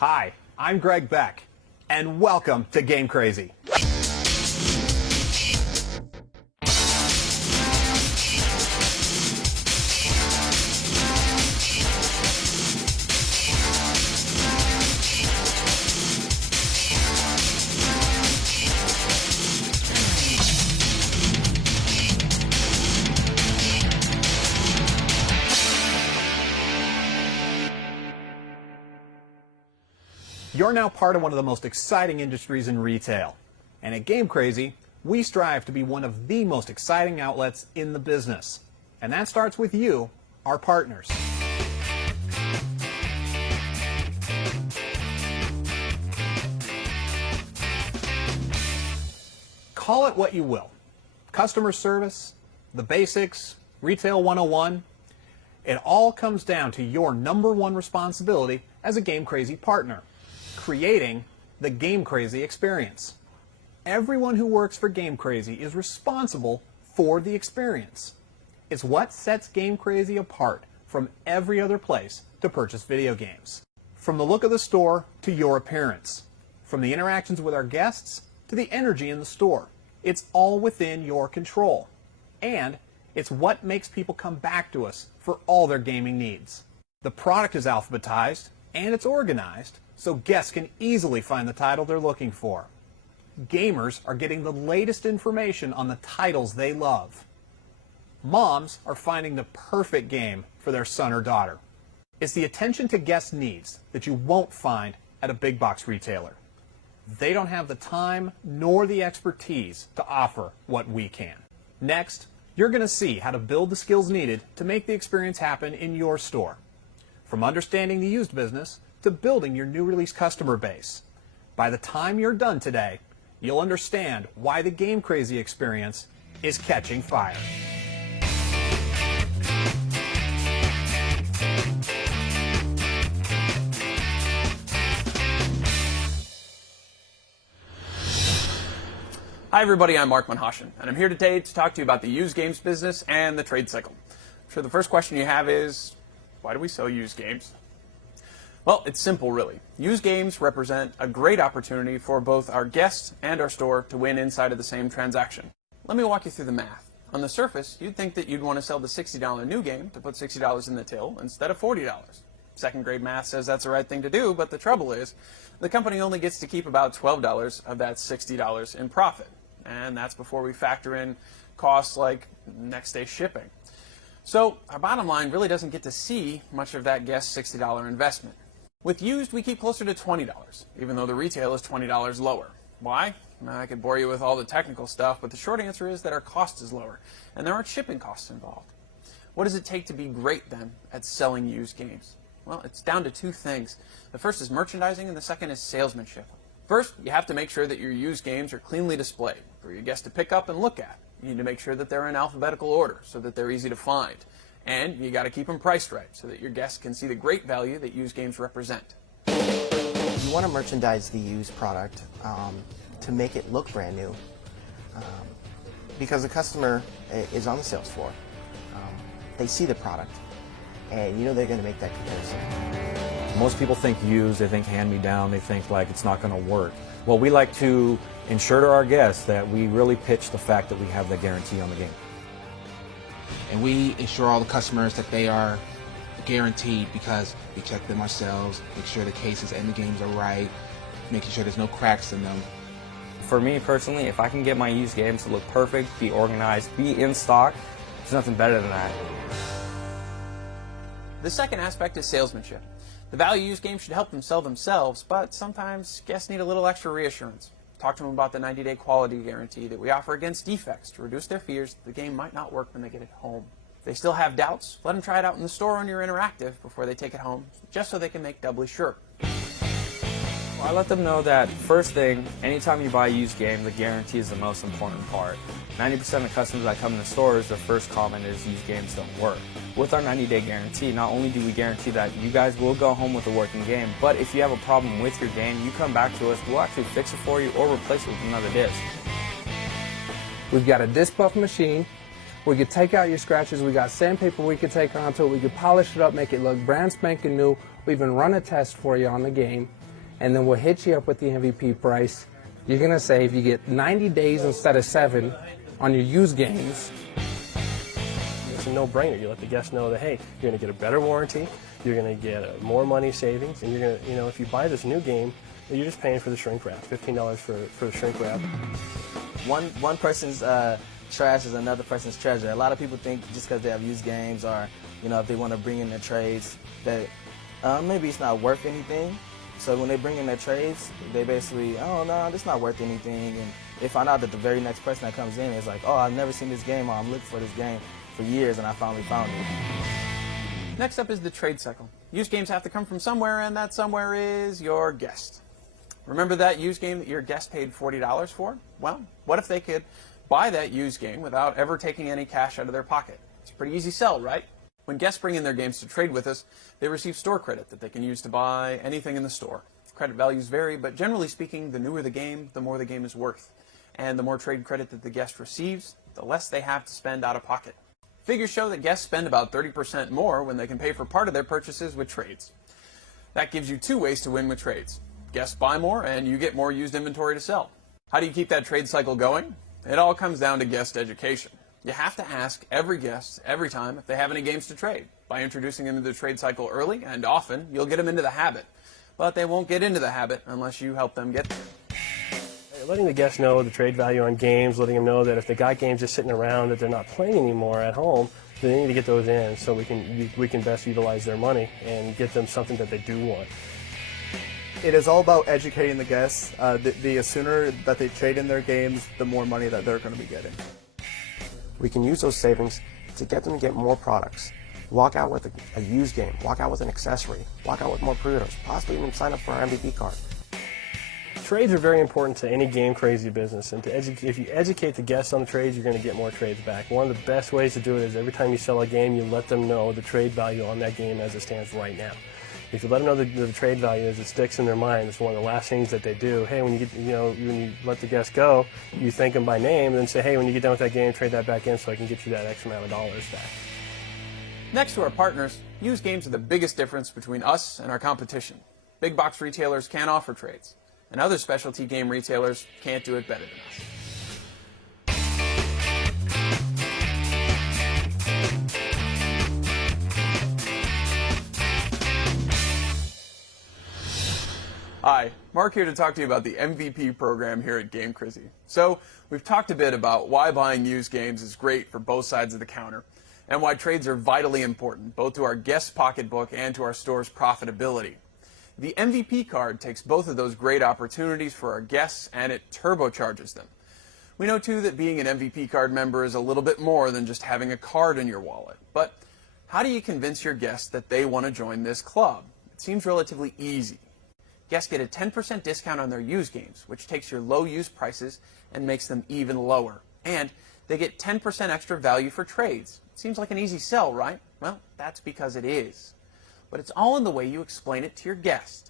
Hi, I'm Greg Beck, and welcome to Game Crazy. You're now part of one of the most exciting industries in retail. And at Game Crazy, we strive to be one of the most exciting outlets in the business. And that starts with you, our partners. Call it what you will. Customer service, the basics, Retail 101. It all comes down to your number one responsibility as a Game Crazy partner. Creating the Game Crazy experience. Everyone who works for Game Crazy is responsible for the experience. It's what sets Game Crazy apart from every other place to purchase video games. From the look of the store to your appearance. From the interactions with our guests to the energy in the store. It's all within your control. And it's what makes people come back to us for all their gaming needs. The product is alphabetized and it's organized so guests can easily find the title they're looking for. Gamers are getting the latest information on the titles they love. Moms are finding the perfect game for their son or daughter. It's the attention to guest needs that you won't find at a big box retailer. They don't have the time nor the expertise to offer what we can. Next, you're going to see how to build the skills needed to make the experience happen in your store. From understanding the used business to building your new release customer base. By the time you're done today, you'll understand why the Game Crazy experience is catching fire. Hi everybody, I'm Mark Manhashan, and I'm here today to talk to you about the used games business and the trade cycle. So the first question you have is, why do we sell used games? Well, it's simple really. Used games represent a great opportunity for both our guests and our store to win inside of the same transaction. Let me walk you through the math. On the surface, you'd think that you'd want to sell the $60 new game to put $60 in the till instead of $40. Second grade math says that's the right thing to do, but the trouble is, the company only gets to keep about $12 of that $60 in profit. And that's before we factor in costs like next day shipping. So our bottom line really doesn't get to see much of that guest $60 investment. With used, we keep closer to $20, even though the retail is $20 lower. Why? I could bore you with all the technical stuff, but the short answer is that our cost is lower, and there aren't shipping costs involved. What does it take to be great, then, at selling used games? Well, it's down to two things. The first is merchandising, and the second is salesmanship. First, you have to make sure that your used games are cleanly displayed for your guests to pick up and look at. You need to make sure that they're in alphabetical order so that they're easy to find. And you got to keep them priced right so that your guests can see the great value that used games represent. You want to merchandise the used product to make it look brand new because the customer is on the sales floor. They see the product and you know they're going to make that comparison. Most people think used, they think hand-me-down, they think like it's not going to work. Well, we like to ensure to our guests that we really pitch the fact that we have the guarantee on the game. And we ensure all the customers that they are guaranteed because we check them ourselves, make sure the cases and the games are right, making sure there's no cracks in them. For me personally, if I can get my used games to look perfect, be organized, be in stock, there's nothing better than that. The second aspect is salesmanship. The value used games should help them sell themselves, but sometimes guests need a little extra reassurance. Talk to them about the 90-day quality guarantee that we offer against defects to reduce their fears that the game might not work when they get it home. If they still have doubts, let them try it out in the store on your interactive before they take it home, just so they can make doubly sure. Well, I let them know that first thing, anytime you buy a used game, the guarantee is the most important part. 90% of customers that come in the stores, their first comment is used games don't work. With our 90-day guarantee, not only do we guarantee that you guys will go home with a working game, but if you have a problem with your game, you come back to us, we'll actually fix it for you or replace it with another disc. We've got a disc buff machine. We could take out your scratches. We got sandpaper we could take onto it. We could polish it up, make it look brand spanking new. We even run a test for you on the game. and then we'll hit you up with the MVP price. You're going to save. You get 90 days instead of 7 on your used games. It's a no-brainer. You let the guests know that, hey, you're going to get a better warranty, you're going to get more money savings, and you're going to, if you buy this new game, you're just paying for the shrink wrap, $15 for the shrink wrap. One person's trash is another person's treasure. A lot of people think just because they have used games or, if they want to bring in their trades, that maybe it's not worth anything. So when they bring in their trades, they basically, oh no, it's not worth anything. And they find out that the very next person that comes in is like, oh, I've never seen this game, or I'm looking for this game for years, and I finally found it. Next up is the trade cycle. Used games have to come from somewhere, and that somewhere is your guest. Remember that used game that your guest paid $40 for? Well, what if they could buy that used game without ever taking any cash out of their pocket? It's a pretty easy sell, right? When guests bring in their games to trade with us, they receive store credit that they can use to buy anything in the store. Credit values vary, but generally speaking, the newer the game, the more the game is worth. And the more trade credit that the guest receives, the less they have to spend out of pocket. Figures show that guests spend about 30% more when they can pay for part of their purchases with trades. That gives you two ways to win with trades. Guests buy more, and you get more used inventory to sell. How do you keep that trade cycle going? It all comes down to guest education. You have to ask every guest every time if they have any games to trade. By introducing them to the trade cycle early and often, you'll get them into the habit. But they won't get into the habit unless you help them get there. Letting the guests know the trade value on games, letting them know that if they got games just sitting around that they're not playing anymore at home, then they need to get those in so we can best utilize their money and get them something that they do want. It is all about educating the guests. The sooner that they trade in their games, the more money that they're going to be getting. We can use those savings to get them to get more products. Walk out with a used game, walk out with an accessory, walk out with more pre-orders, possibly even sign up for our MVP card. Trades are very important to any game crazy business, and if you educate the guests on the trades, you're going to get more trades back. One of the best ways to do it is every time you sell a game, you let them know the trade value on that game as it stands right now. If you let them know the trade value as it sticks in their mind, it's one of the last things that they do. Hey, when you let the guests go, you thank them by name, and then say, hey, when you get done with that game, trade that back in so I can get you that X amount of dollars back. Next to our partners, used games are the biggest difference between us and our competition. Big box retailers can't offer trades, and other specialty game retailers can't do it better than us. Hi, Mark here to talk to you about the MVP program here at Game Crazy. So, we've talked a bit about why buying used games is great for both sides of the counter, and why trades are vitally important, both to our guests' pocketbook and to our store's profitability. The MVP card takes both of those great opportunities for our guests, and it turbocharges them. We know, too, that being an MVP card member is a little bit more than just having a card in your wallet. But how do you convince your guests that they want to join this club? It seems relatively easy. Guests get a 10% discount on their used games, which takes your low used prices and makes them even lower. And they get 10% extra value for trades. Seems like an easy sell, right? Well, that's because it is. But it's all in the way you explain it to your guests.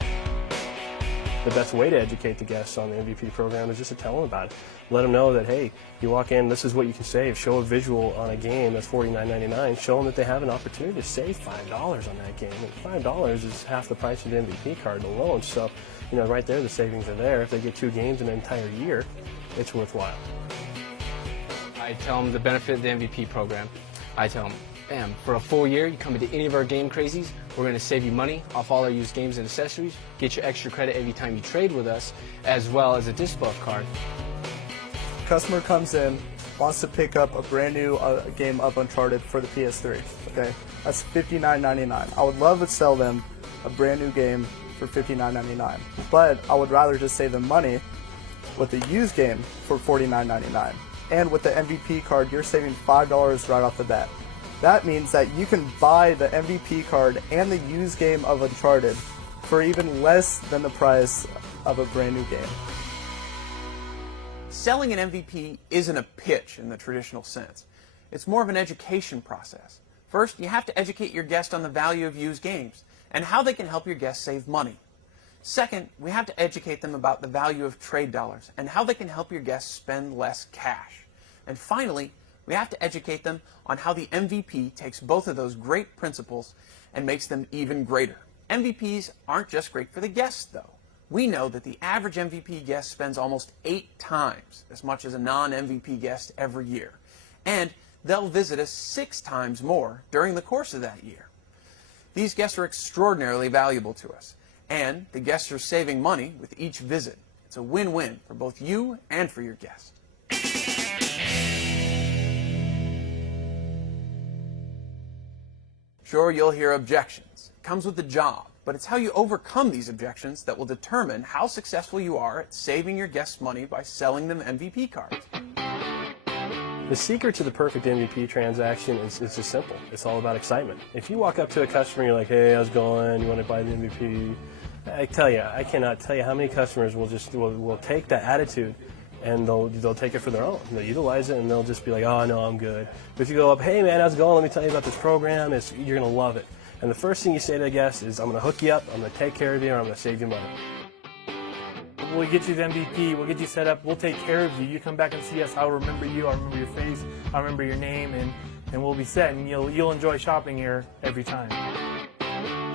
The best way to educate the guests on the MVP program is just to tell them about it. Let them know that, hey, you walk in, this is what you can save. Show a visual on a game that's $49.99. Show them that they have an opportunity to save $5 on that game. And $5 is half the price of the MVP card alone. So, right there, the savings are there. If they get 2 games in an entire year, it's worthwhile. I tell them the benefit of the MVP program. I tell them, bam, for a full year, you come into any of our Game Crazies, we're going to save you money off all our used games and accessories, get your extra credit every time you trade with us, as well as a disc buff card. Customer comes in, wants to pick up a brand new game of Uncharted for the PS3. Okay, that's $59.99. I would love to sell them a brand new game for $59.99, but I would rather just save them money with a used game for $49.99. And with the MVP card, you're saving $5 right off the bat. That means that you can buy the MVP card and the used game of Uncharted for even less than the price of a brand new game. Selling an MVP isn't a pitch in the traditional sense. It's more of an education process. First, you have to educate your guest on the value of used games and how they can help your guests save money. Second, we have to educate them about the value of trade dollars and how they can help your guests spend less cash. And finally, we have to educate them on how the MVP takes both of those great principles and makes them even greater. MVPs aren't just great for the guests, though. We know that the average MVP guest spends almost 8 times as much as a non-MVP guest every year, and they'll visit us 6 times more during the course of that year. These guests are extraordinarily valuable to us, and the guests are saving money with each visit. It's a win-win for both you and for your guests. Sure, you'll hear objections. It comes with the job, but it's how you overcome these objections that will determine how successful you are at saving your guests money by selling them MVP cards. The secret to the perfect MVP transaction is just simple. It's all about excitement. If you walk up to a customer and you're like, hey, how's it going? You want to buy the MVP? I tell you, I cannot tell you how many customers will take that attitude and they'll take it for their own. They'll utilize it and they'll just be like, oh, no, I'm good. But if you go up, hey, man, how's it going? Let me tell you about this program. You're going to love it. And the first thing you say to the guest is, I'm going to hook you up, I'm going to take care of you, or I'm going to save you money. We'll get you the MVP, we'll get you set up, we'll take care of you. You come back and see us, I'll remember you, I'll remember your face, I'll remember your name, and we'll be set, and you'll enjoy shopping here every time.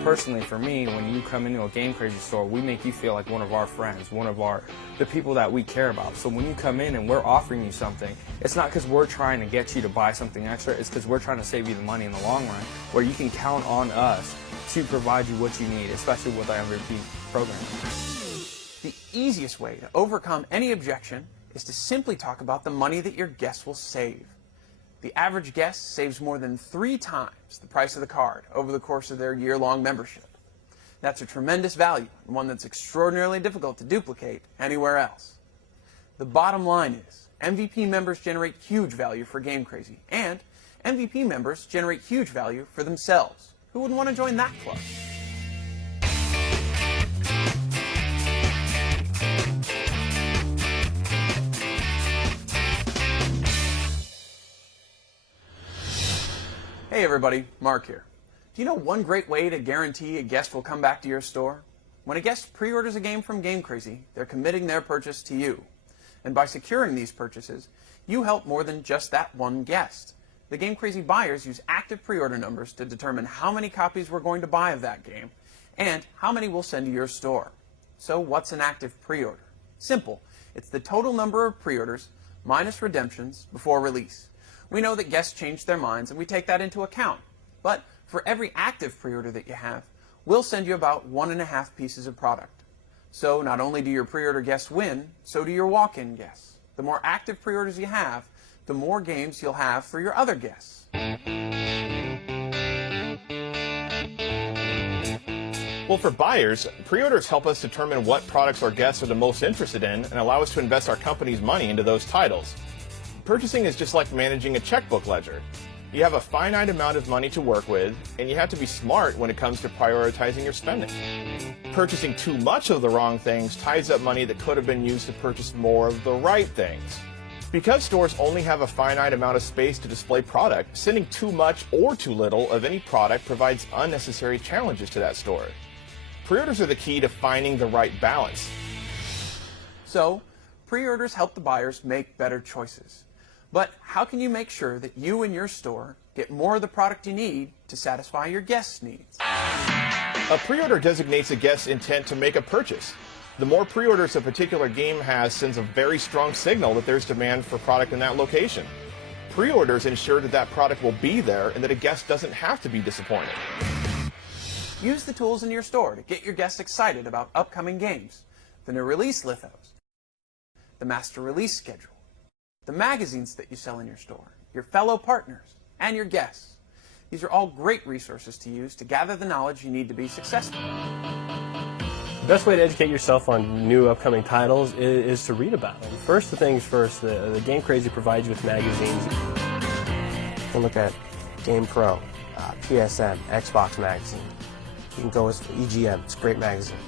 Personally, for me, when you come into a Game Crazy store, we make you feel like one of our friends, the people that we care about. So when you come in and we're offering you something, it's not because we're trying to get you to buy something extra, it's because we're trying to save you the money in the long run, where you can count on us to provide you what you need, especially with our MVP program. The easiest way to overcome any objection is to simply talk about the money that your guests will save. The average guest saves more than 3 times the price of the card over the course of their year-long membership. That's a tremendous value, and one that's extraordinarily difficult to duplicate anywhere else. The bottom line is, MVP members generate huge value for Game Crazy, and MVP members generate huge value for themselves. Who wouldn't want to join that club? Hey everybody, Mark here. Do you know one great way to guarantee a guest will come back to your store? When a guest pre-orders a game from Game Crazy, they're committing their purchase to you. And by securing these purchases, you help more than just that one guest. The Game Crazy buyers use active pre-order numbers to determine how many copies we're going to buy of that game and how many we'll send to your store. So what's an active pre-order? Simple. It's the total number of pre-orders minus redemptions before release. We know that guests change their minds, and we take that into account. But for every active pre-order that you have, we'll send you about 1.5 pieces of product. So not only do your pre-order guests win, so do your walk-in guests. The more active pre-orders you have, the more games you'll have for your other guests. Well, for buyers, pre-orders help us determine what products our guests are the most interested in and allow us to invest our company's money into those titles. Purchasing is just like managing a checkbook ledger. You have a finite amount of money to work with, and you have to be smart when it comes to prioritizing your spending. Purchasing too much of the wrong things ties up money that could have been used to purchase more of the right things. Because stores only have a finite amount of space to display product, sending too much or too little of any product provides unnecessary challenges to that store. Pre-orders are the key to finding the right balance. So, pre-orders help the buyers make better choices. But how can you make sure that you and your store get more of the product you need to satisfy your guests' needs? A pre-order designates a guest's intent to make a purchase. The more pre-orders a particular game has sends a very strong signal that there's demand for product in that location. Pre-orders ensure that that product will be there and that a guest doesn't have to be disappointed. Use the tools in your store to get your guests excited about upcoming games, the new release lithos, the master release schedule, the magazines that you sell in your store, your fellow partners, and your guests. These are all great resources to use to gather the knowledge you need to be successful. The best way to educate yourself on new upcoming titles is to read about them. First things first, the Game Crazy provides you with magazines. You can look at Game Pro, PSN, Xbox Magazine. You can go with EGM, it's a great magazine.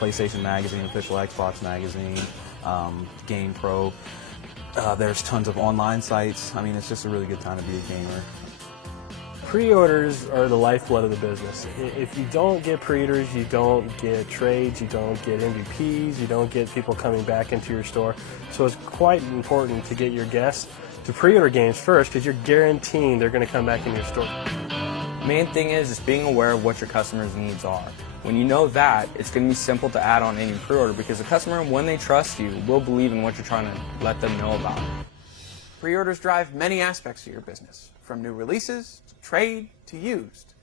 PlayStation Magazine, official Xbox Magazine, Game Pro. There's tons of online sites. I mean, it's just a really good time to be a gamer. Pre-orders are the lifeblood of the business. If you don't get pre-orders, you don't get trades, you don't get MVPs, you don't get people coming back into your store. So it's quite important to get your guests to pre-order games first, because you're guaranteeing they're going to come back in your store. Main thing is just being aware of what your customers' needs are. When you know that, it's going to be simple to add on any pre-order because the customer, when they trust you, will believe in what you're trying to let them know about. Pre-orders drive many aspects of your business, from new releases, to trade, to used.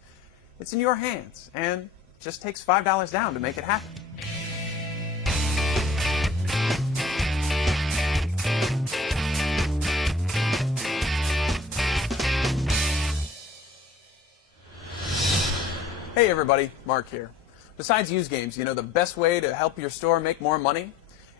It's in your hands, and just takes $5 down to make it happen. Hey everybody, Mark here. Besides used games, you know the best way to help your store make more money?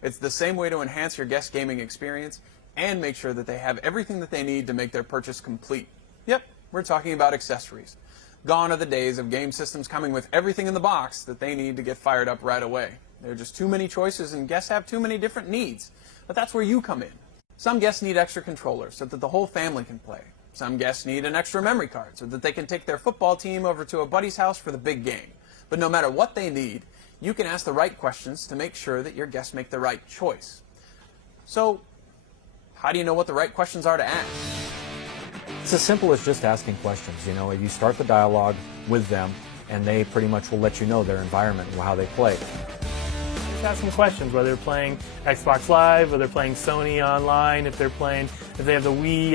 It's the same way to enhance your guest gaming experience and make sure that they have everything that they need to make their purchase complete. Yep, we're talking about accessories. Gone are the days of game systems coming with everything in the box that they need to get fired up right away. There are just too many choices and guests have too many different needs. But that's where you come in. Some guests need extra controllers so that the whole family can play. Some guests need an extra memory card so that they can take their football team over to a buddy's house for the big game. But no matter what they need, you can ask the right questions to make sure that your guests make the right choice. So, how do you know what the right questions are to ask? It's as simple as just asking questions. You know, you start the dialogue with them, and they pretty much will let you know their environment and how they play. Just ask them questions, whether they're playing Xbox Live, whether they're playing Sony online, if they have the Wii,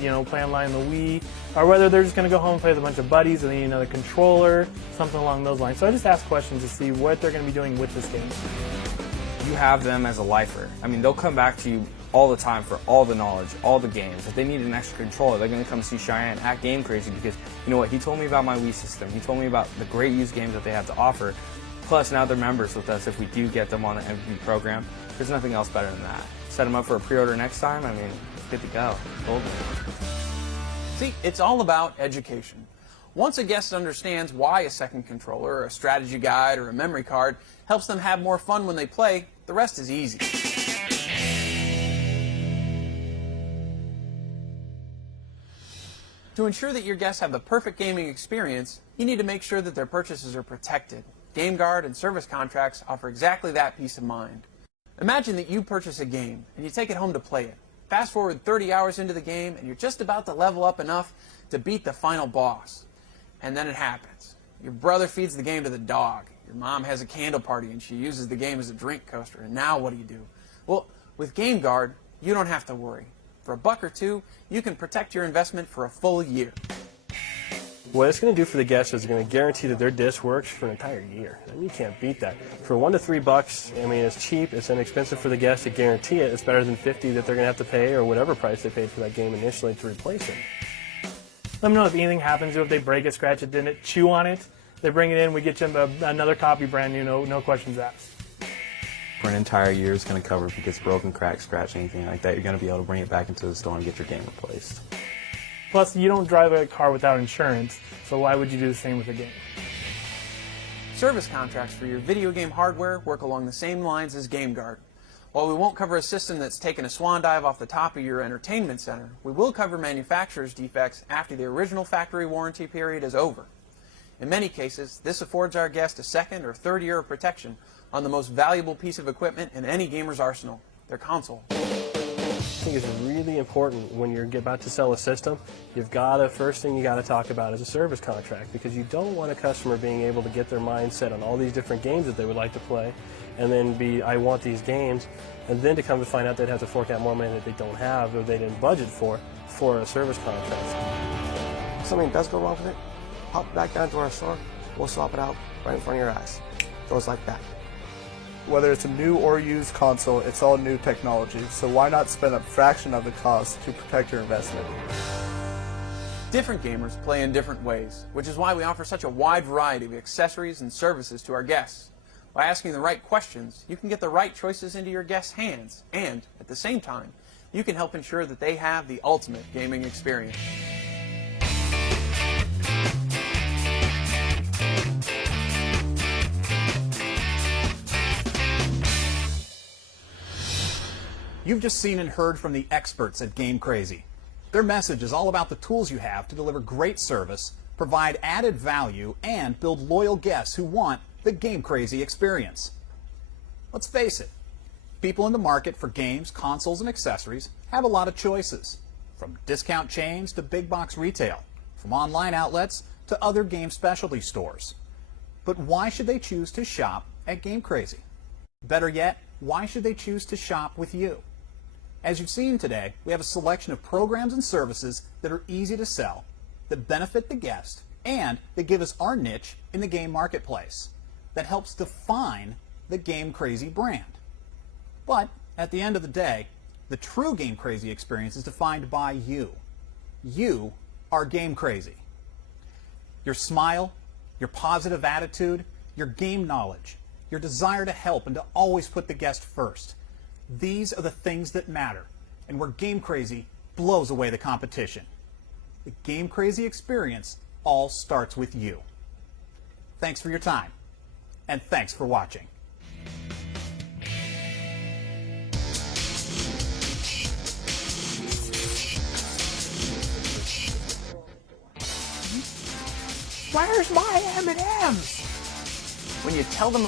you know, play online the Wii, or whether they're just going to go home and play with a bunch of buddies and they need another controller, something along those lines. So I just ask questions to see what they're going to be doing with this game. You have them as a lifer. I mean, they'll come back to you all the time for all the knowledge, all the games. If they need an extra controller, they're going to come see Cheyenne at Game Crazy because, you know what, he told me about my Wii system. He told me about the great used games that they have to offer. Plus, now they're members with us if we do get them on the MVP program. There's nothing else better than that. Set them up for a pre-order next time, I mean, good to go. Golden. See, it's all about education. Once a guest understands why a second controller, or a strategy guide, or a memory card helps them have more fun when they play, the rest is easy. To ensure that your guests have the perfect gaming experience, you need to make sure that their purchases are protected. GameGuard and service contracts offer exactly that peace of mind. Imagine that you purchase a game and you take it home to play it. Fast forward 30 hours into the game and you're just about to level up enough to beat the final boss. And then it happens. Your brother feeds the game to the dog. Your mom has a candle party and she uses the game as a drink coaster. And now what do? Well, with GameGuard, you don't have to worry. For $1 or $2, you can protect your investment for a full year. What it's going to do for the guests is going to guarantee that their disc works for an entire year. I mean, you can't beat that. For $1 to $3, I mean, it's cheap, it's inexpensive for the guests to guarantee it. It's better than $50 that they're going to have to pay or whatever price they paid for that game initially to replace it. Let them know if anything happens to it, if they break it, scratch it, didn't chew on it. They bring it in, we get them another copy brand new, no questions asked. For an entire year, it's going to cover if it gets broken, cracked, scratched, anything like that. You're going to be able to bring it back into the store and get your game replaced. Plus, you don't drive a car without insurance, so why would you do the same with a game? Service contracts for your video game hardware work along the same lines as GameGuard. While we won't cover a system that's taken a swan dive off the top of your entertainment center, we will cover manufacturer's defects after the original factory warranty period is over. In many cases, this affords our guests a second or third year of protection on the most valuable piece of equipment in any gamer's arsenal, their console. I think it's really important when you're about to sell a system, first thing you got to talk about is a service contract, because you don't want a customer being able to get their mind set on all these different games that they would like to play and then I want these games, and then to come to find out they'd have to fork out more money that they don't have or they didn't budget for a service contract. If something does go wrong with it, pop back down to our store, we'll swap it out right in front of your eyes. Goes like that. Whether it's a new or used console, it's all new technology, so why not spend a fraction of the cost to protect your investment? Different gamers play in different ways, which is why we offer such a wide variety of accessories and services to our guests. By asking the right questions, you can get the right choices into your guests' hands, and, at the same time, you can help ensure that they have the ultimate gaming experience. You've just seen and heard from the experts at Game Crazy. Their message is all about the tools you have to deliver great service, provide added value, and build loyal guests who want the Game Crazy experience. Let's face it, people in the market for games, consoles, and accessories have a lot of choices, from discount chains to big box retail. from online outlets to other game specialty stores. But why should they choose to shop at Game Crazy? Better yet, why should they choose to shop with you? As you've seen today, we have a selection of programs and services that are easy to sell, that benefit the guest, and that give us our niche in the game marketplace, that helps define the Game Crazy brand. But at the end of the day, the true Game Crazy experience is defined by you. You are Game Crazy. Your smile, your positive attitude, your game knowledge, your desire to help and to always put the guest first. These are the things that matter, and where Game Crazy blows away the competition. The Game Crazy experience all starts with you. Thanks for your time, and thanks for watching. Where's my M&M's? When you tell them...